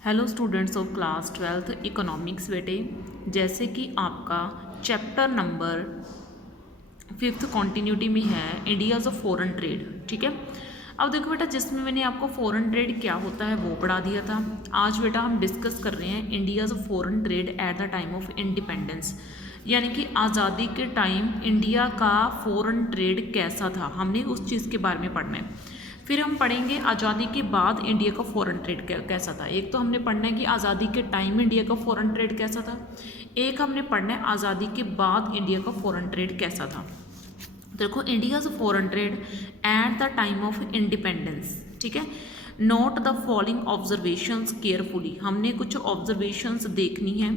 Hello students of class 12th economics बेटे। जैसे कि आपका चैप्टर नंबर 5th कॉन्टीन्यूटी में है इंडियाज़ ऑफ फॉरेन ट्रेड। ठीक है, अब देखो बेटा, जिसमें मैंने आपको फॉरेन ट्रेड क्या होता है वो पढ़ा दिया था। आज बेटा हम डिस्कस कर रहे हैं India's of foreign trade at the time of independence, यानी कि आज़ादी के टाइम इंडिया का फॉरेन ट्रेड कैसा था, हमने उस चीज़ के बारे में पढ़ना है। फिर हम पढ़ेंगे आज़ादी के बाद इंडिया का फॉरेन ट्रेड कैसा था। एक तो हमने पढ़ना है कि आज़ादी के टाइम इंडिया का फॉरेन ट्रेड कैसा था, एक हमने पढ़ना है आज़ादी के बाद इंडिया का फॉरेन ट्रेड कैसा था। देखो, India's foreign trade at the time of independence. ठीक है, note the following observations carefully, हमने कुछ ऑब्जर्वेशंस देखनी है,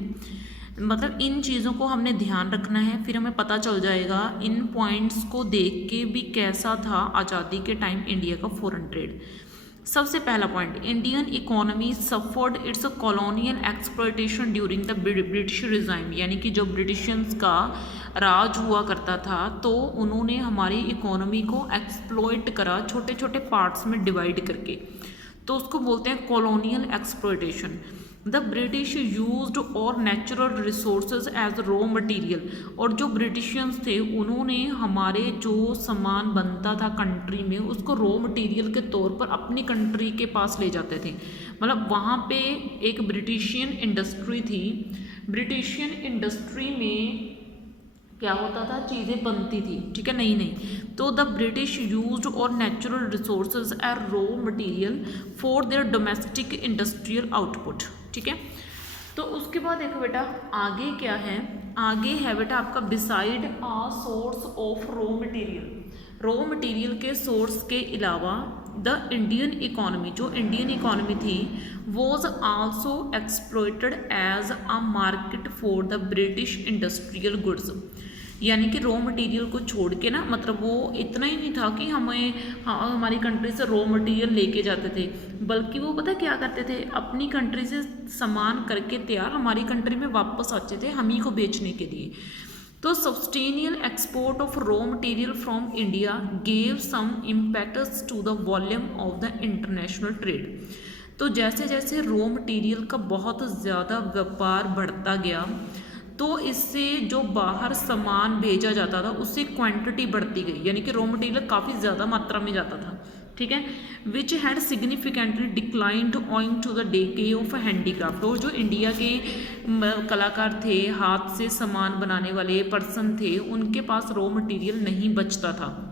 मतलब इन चीज़ों को हमने ध्यान रखना है, फिर हमें पता चल जाएगा इन पॉइंट्स को देख के भी कैसा था आज़ादी के टाइम इंडिया का फॉरेन ट्रेड। सबसे पहला point, Indian economy suffered it's colonial exploitation during the British regime, यानी कि जब ब्रिटिशर्स का राज हुआ करता था तो उन्होंने हमारी इकोनॉमी को एक्सप्लॉयट करा छोटे छोटे पार्ट्स में डिवाइड करके, तो उसको बोलते हैं colonial exploitation. The British used our natural resources as raw material, और जो ब्रिटिशियंस थे उन्होंने हमारे जो सामान बनता था कंट्री में उसको रॉ मटेरियल के तौर पर अपनी कंट्री के पास ले जाते थे। मतलब वहाँ पे एक ब्रिटिशियन इंडस्ट्री थी, ब्रिटिशियन इंडस्ट्री में क्या होता था, चीज़ें बनती थी। ठीक है, नई नई, तो the British used our natural resources as raw material for their domestic industrial output. ठीक है, तो उसके बाद देखो बेटा आगे क्या है, आगे है बेटा आपका besides a source of raw material, raw material के सोर्स के अलावा द इंडियन इकोनॉमी, जो इंडियन इकोनॉमी थी, was also exploited as a market for the British industrial goods, यानी कि रॉ मटेरियल को छोड़ के ना, मतलब वो इतना ही नहीं था कि हमारी कंट्री से रॉ मटेरियल लेके जाते थे, बल्कि वो पता क्या करते थे, अपनी कंट्री से सामान करके तैयार हमारी कंट्री में वापस आते थे हम ही को बेचने के लिए। तो substantial export of raw material from India gave some impacts to the volume of the international trade. तो जैसे जैसे रॉ मटेरियल का बहुत ज़्यादा व्यापार बढ़ता गया तो इससे जो बाहर सामान भेजा जाता था उससे क्वांटिटी बढ़ती गई, यानी कि रॉ मटेरियल काफ़ी ज़्यादा मात्रा में जाता था। ठीक है, which had significantly declined owing to the decay of handicraft, और जो इंडिया के कलाकार थे, हाथ से सामान बनाने वाले पर्सन थे, उनके पास रॉ मटेरियल नहीं बचता था।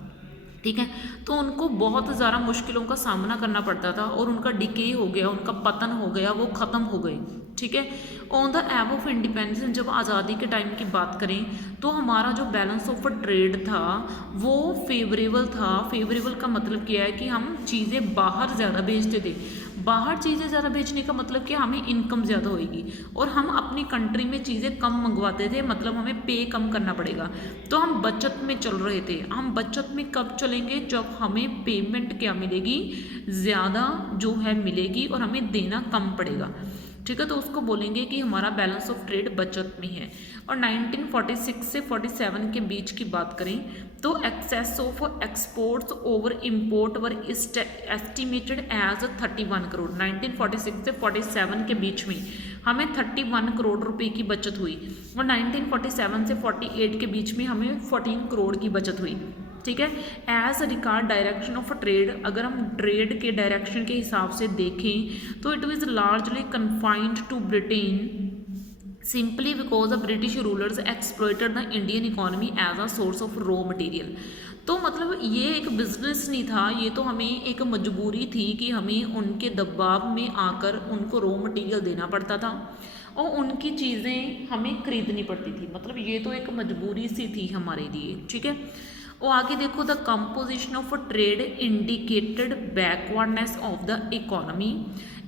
ठीक है, तो उनको बहुत ज़्यादा मुश्किलों का सामना करना पड़ता था और उनका डिके हो गया, उनका पतन हो गया, वो ख़त्म हो गए। ठीक है, on the above of independence, जब आज़ादी के टाइम की बात करें तो हमारा जो बैलेंस ऑफ ट्रेड था वो फेवरेबल था। फेवरेबल का मतलब क्या है कि हम चीज़ें बाहर ज़्यादा भेजते थे, बाहर चीज़ें ज़्यादा बेचने का मतलब कि हमें इनकम ज़्यादा होएगी, और हम अपनी कंट्री में चीज़ें कम मंगवाते थे, मतलब हमें पे कम करना पड़ेगा। तो हम बचत में चल रहे थे। हम बचत में कब चलेंगे, जब हमें पेमेंट क्या मिलेगी, ज़्यादा जो है मिलेगी और हमें देना कम पड़ेगा। ठीक है, तो उसको बोलेंगे कि हमारा बैलेंस ऑफ ट्रेड बचत में है। और 1946 से 47 के बीच की बात करें तो excess of exports over import were estimated as 31 crore. 1946 से 47 के बीच में हमें 31 करोड़ रुपए की बचत हुई, और 1947 से 48 के बीच में हमें 14 करोड़ की बचत हुई। ठीक है, as regard direction of trade, अगर हम ट्रेड के डायरेक्शन के हिसाब से देखें तो it was largely confined to Britain simply because the British rulers exploited the Indian economy as a source of raw material. तो मतलब ये एक बिजनेस नहीं था, ये तो हमें एक मजबूरी थी कि हमें उनके दबाव में आकर उनको रॉ मटेरियल देना पड़ता था और उनकी चीज़ें हमें खरीदनी पड़ती थी, मतलब ये तो एक मजबूरी सी थी हमारे लिए। ठीक है, और आगे देखो, the composition of trade indicated backwardness of the economy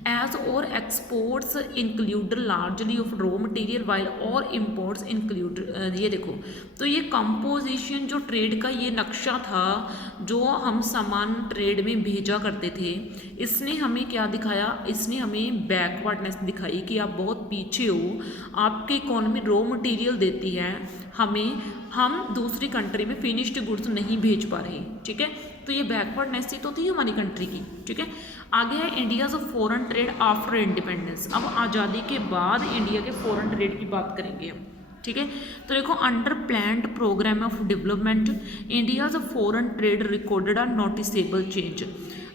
as our exports include largely of raw material while our imports include, ये देखो, तो ये कंपोजिशन जो ट्रेड का ये नक्शा था जो हम सामान ट्रेड में भेजा करते थे, इसने हमें क्या दिखाया, इसने हमें बैकवर्डनेस दिखाई कि आप बहुत पीछे हो, आपकी इकोनॉमी रॉ मटेरियल देती है हमें, हम दूसरी कंट्री में फिनिश्ड गुड्स नहीं भेज पा रहे, ठीक है। तो ये बैकवर्डनेस तो थी हमारी कंट्री की, ठीक है। आगे है India's foreign trade after independence. अब आज़ादी के बाद इंडिया के फॉरेन ट्रेड की बात करेंगे हम, ठीक है। तो देखो under planned programme of development India's foreign trade recorded a noticeable change.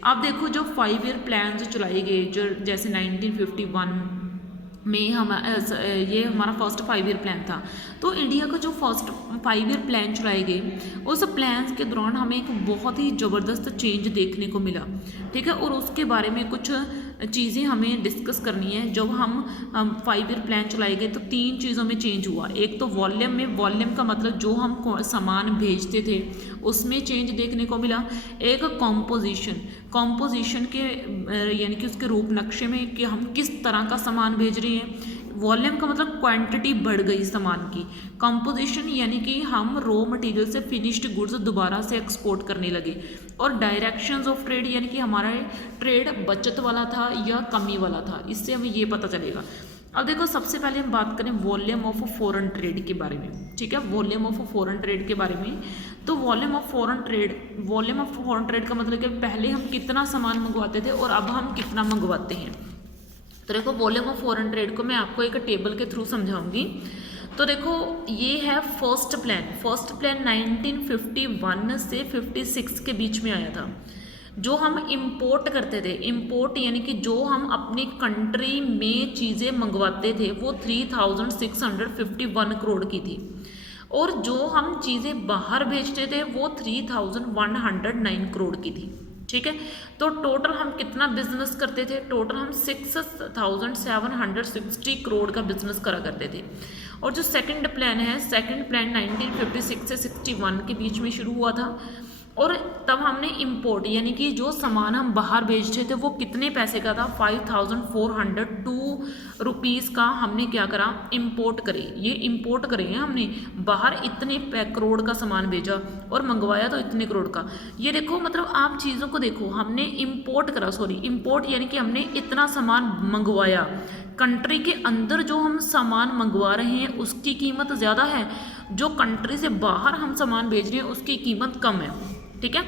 अब देखो जो 5 ईयर प्लान चलाए गए, जो जैसे 1951 में हम ये हमारा फर्स्ट 5 ईयर प्लान था, तो इंडिया का जो फर्स्ट 5 ईयर प्लान चलाए गए उस प्लान के दौरान हमें एक बहुत ही ज़बरदस्त चेंज देखने को मिला, ठीक है। और उसके बारे में कुछ चीज़ें हमें डिस्कस करनी है। जब हम 5 ईयर प्लान चलाए गए तो 3 चीज़ों में चेंज हुआ। एक तो वॉल्यूम में, वॉल्यूम का मतलब जो हम सामान भेजते थे उसमें चेंज देखने को मिला। एक कॉम्पोजिशन, कॉम्पोजिशन के यानी कि उसके रूप नक्शे में कि हम किस तरह का सामान भेज रहे हैं। वॉल्यूम का मतलब क्वांटिटी बढ़ गई सामान की। कंपोजिशन यानी कि हम रॉ मटेरियल से फिनिश्ड गुड्स दोबारा से एक्सपोर्ट करने लगे। और डायरेक्शंस ऑफ ट्रेड यानी कि हमारा ट्रेड बचत वाला था या कमी वाला था, इससे हमें ये पता चलेगा। अब देखो सबसे पहले हम बात करें वॉल्यूम ऑफ फॉरेन ट्रेड के बारे में, ठीक है। वॉल्यूम ऑफ फॉरेन ट्रेड के बारे में, तो वॉल्यूम ऑफ फॉरेन ट्रेड का मतलब कि पहले हम कितना सामान मंगवाते थे और अब हम कितना मंगवाते हैं। तो देखो वॉल्यूम ऑफ फॉरेन ट्रेड को मैं आपको एक टेबल के थ्रू समझाऊंगी। तो देखो ये है फर्स्ट प्लान 1951 से 56 के बीच में आया था। जो हम इंपोर्ट करते थे, इंपोर्ट यानी कि जो हम अपनी कंट्री में चीज़ें मंगवाते थे वो 3651 करोड़ की थी, और जो हम चीज़ें बाहर भेजते थे वो 3109 करोड़ की थी, ठीक है। तो टोटल हम कितना बिजनेस करते थे, टोटल हम 6760 करोड़ का बिजनेस करा करते थे। और जो सेकंड प्लान 1956 से 61 के बीच में शुरू हुआ था, और तब हमने इंपोर्ट यानी कि जो सामान हम बाहर भेजते थे वो कितने पैसे का था, 5402 रुपीज़ का हमने क्या करा, इंपोर्ट करे। ये इंपोर्ट करे हैं हमने, बाहर इतने करोड़ का सामान भेजा और मंगवाया तो इतने करोड़ का। ये देखो मतलब आप चीज़ों को देखो, हमने इंपोर्ट करा, इंपोर्ट यानी कि हमने इतना सामान मंगवाया। कंट्री के अंदर जो हम सामान मंगवा रहे हैं उसकी कीमत ज़्यादा है, जो कंट्री से बाहर हम सामान भेज रहे हैं उसकी कीमत कम है, ठीक है।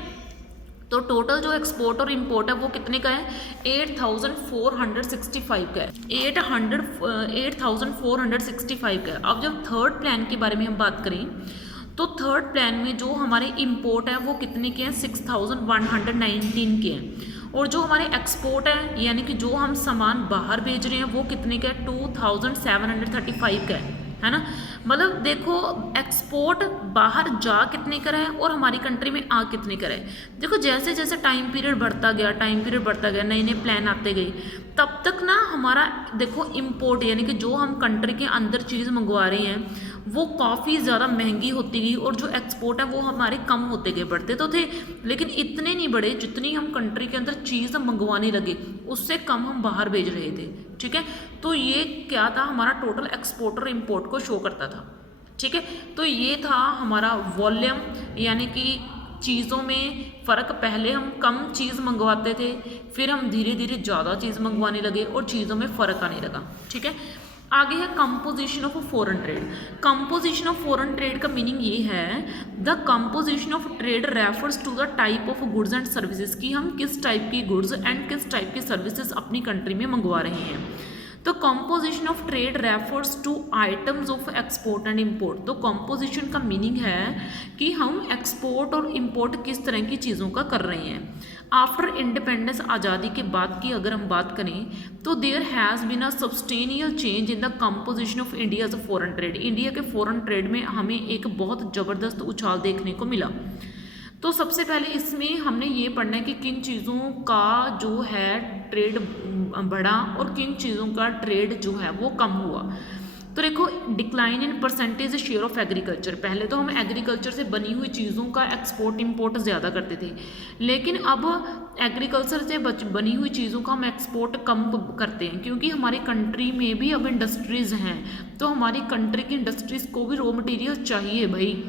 तो टोटल जो एक्सपोर्ट और इंपोर्ट है वो कितने का है, 8465 का है, 8465 का है। अब जब थर्ड प्लान के बारे में हम बात करें तो थर्ड प्लान में जो हमारे इंपोर्ट है वो कितने के हैं, 6119 के हैं। और जो हमारे एक्सपोर्ट है यानी कि जो हम सामान बाहर भेज रहे हैं वो कितने का है, 2735 का है ना। मतलब देखो एक्सपोर्ट बाहर जा कितने का है और हमारी कंट्री में आ कितने का है। देखो जैसे जैसे टाइम पीरियड बढ़ता गया, नए नए प्लान आते गए, तब तक ना हमारा देखो इंपोर्ट यानी कि जो हम कंट्री के अंदर चीज़ मंगवा रहे हैं वो काफ़ी ज़्यादा महंगी होती गई, और जो एक्सपोर्ट है वो हमारे कम होते गए। बढ़ते तो थे लेकिन इतने नहीं बढ़े, जितनी हम कंट्री के अंदर चीज़ मंगवाने लगे उससे कम हम बाहर भेज रहे थे, ठीक है। तो ये क्या था, हमारा टोटल एक्सपोर्ट और इंपोर्ट को शो करता था, ठीक है। तो ये था हमारा वॉल्यूम यानी कि चीज़ों में फ़र्क। पहले हम कम चीज़ मंगवाते थे, फिर हम धीरे धीरे ज़्यादा चीज़ मंगवाने लगे और चीज़ों में फ़र्क आने लगा, ठीक है। आगे है composition of foreign trade. Composition of foreign trade का मीनिंग ये है, the composition of trade refers to the type of goods and services, कि हम किस टाइप की गुड्स एंड किस टाइप की सर्विसेज अपनी कंट्री में मंगवा रहे हैं। तो composition of trade refers to items of export and import. तो कंपोजिशन का मीनिंग है कि हम एक्सपोर्ट और इंपोर्ट किस तरह की चीज़ों का कर रहे हैं। आफ्टर इंडिपेंडेंस, आज़ादी के बाद की अगर हम बात करें तो there has been a substantial change in the composition of India's foreign trade. India के फॉरेन ट्रेड में हमें एक बहुत ज़बरदस्त उछाल देखने को मिला। तो सबसे पहले इसमें हमने ये पढ़ना है कि किन चीज़ों का जो है ट्रेड बढ़ा और किन चीज़ों का ट्रेड जो है वो कम हुआ। तो देखो decline in percentage share of agriculture. पहले तो हम एग्रीकल्चर से बनी हुई चीज़ों का एक्सपोर्ट इंपोर्ट ज़्यादा करते थे, लेकिन अब एग्रीकल्चर से बनी हुई चीज़ों का हम एक्सपोर्ट कम करते हैं, क्योंकि हमारी कंट्री में भी अब इंडस्ट्रीज़ हैं। तो हमारी कंट्री की इंडस्ट्रीज़ को भी रॉ मटेरियल चाहिए भाई।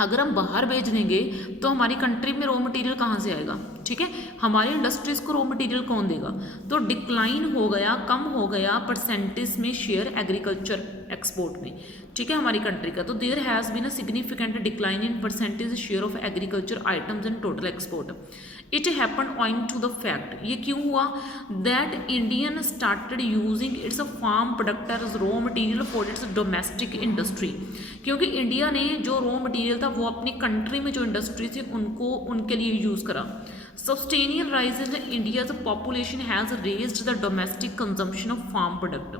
अगर हम बाहर भेज देंगे तो हमारी कंट्री में रॉ मटेरियल कहाँ से आएगा, ठीक है। हमारी इंडस्ट्रीज़ को रॉ मटेरियल कौन देगा? तो डिक्लाइन हो गया, कम हो गया परसेंटेज में शेयर एग्रीकल्चर एक्सपोर्ट में, ठीक है, हमारी कंट्री का। तो there has been a significant decline in percentage share of agriculture items in total export. It happen owing to the fact, ये क्यों हुआ? That Indian started using its farm product as raw material for its domestic industry. क्योंकि India ने जो raw material था वो अपनी country में जो इंडस्ट्री थी उनके लिए यूज़ करा। Substantial rise in India's population has raised the domestic consumption of farm product.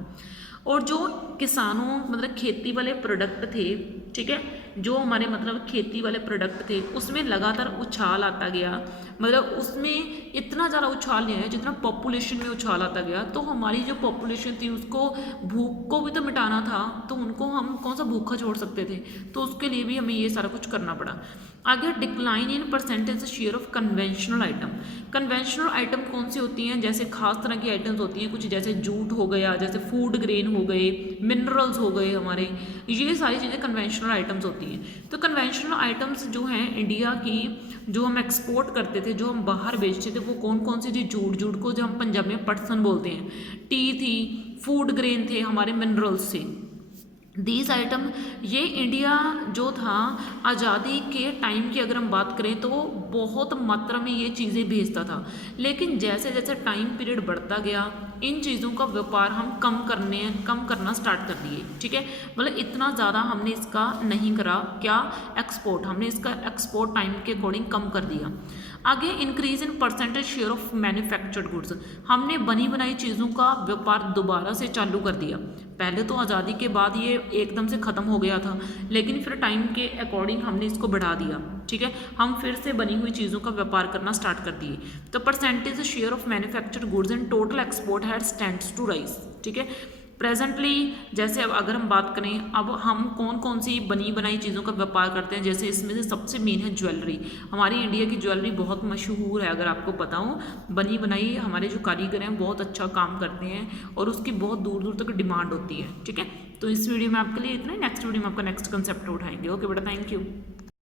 और जो किसानों मतलब खेती वाले प्रोडक्ट थे, ठीक है, जो हमारे मतलब खेती वाले प्रोडक्ट थे उसमें लगातार उछाल आता गया, मतलब उसमें इतना ज़्यादा उछाल नहीं आया जितना पॉपुलेशन में उछाल आता गया। तो हमारी जो पॉपुलेशन थी उसको भूख को भी तो मिटाना था, तो उनको हम कौन सा भूखा छोड़ सकते थे, तो उसके लिए भी हमें ये सारा कुछ करना पड़ा। आगे decline in percentage share of conventional item. Conventional item कौन सी होती हैं? जैसे खास तरह की आइटम्स होती हैं कुछ, जैसे जूट हो गया, जैसे फूड ग्रेन हो गए, मिनरल्स हो गए हमारे, ये सारी चीज़ें कन्वेंशनल आइटम्स होती हैं। तो कन्वेंशनल आइटम्स जो हैं इंडिया की, जो हम एक्सपोर्ट करते थे, जो हम बाहर बेचते थे, वो कौन कौन सी थी? जूट को जो हम पंजाबी में पटसन बोलते हैं, टी थी, फूड ग्रेन थे, हमारे मिनरल्स थे। दीज आइटम, ये इंडिया जो था आज़ादी के टाइम की अगर हम बात करें तो बहुत मात्रा में ये चीज़ें भेजता था। लेकिन जैसे जैसे टाइम पीरियड बढ़ता गया इन चीज़ों का व्यापार हम कम करना स्टार्ट कर दिए, ठीक है। मतलब इतना ज़्यादा हमने इसका नहीं करा, क्या एक्सपोर्ट, हमने इसका एक्सपोर्ट टाइम के अकॉर्डिंग कम कर दिया। आगे increase in percentage share of manufactured goods, हमने बनी बनाई चीज़ों का व्यापार दोबारा से चालू कर दिया। पहले तो आज़ादी के बाद ये एकदम से ख़त्म हो गया था, लेकिन फिर टाइम के अकॉर्डिंग हमने इसको बढ़ा दिया, ठीक है। हम फिर से बनी हुई चीज़ों का व्यापार करना स्टार्ट कर दिए। तो percentage share of manufactured goods in total export had stands to rise, ठीक है। प्रेजेंटली जैसे अब अगर हम बात करें, अब हम कौन कौन सी बनी बनाई चीज़ों का व्यापार करते हैं, जैसे इसमें से सबसे मेन है ज्वेलरी। हमारी इंडिया की ज्वेलरी बहुत मशहूर है, अगर आपको पता हो, बनी बनाई हमारे जो कारीगर हैं बहुत अच्छा काम करते हैं और उसकी बहुत दूर दूर तक डिमांड होती है, ठीक है। तो इस वीडियो में आपके लिए इतना ही, नेक्स्ट वीडियो में आपका नेक्स्ट कंसेप्ट उठाएंगे। ओके बेटा, थैंक यू।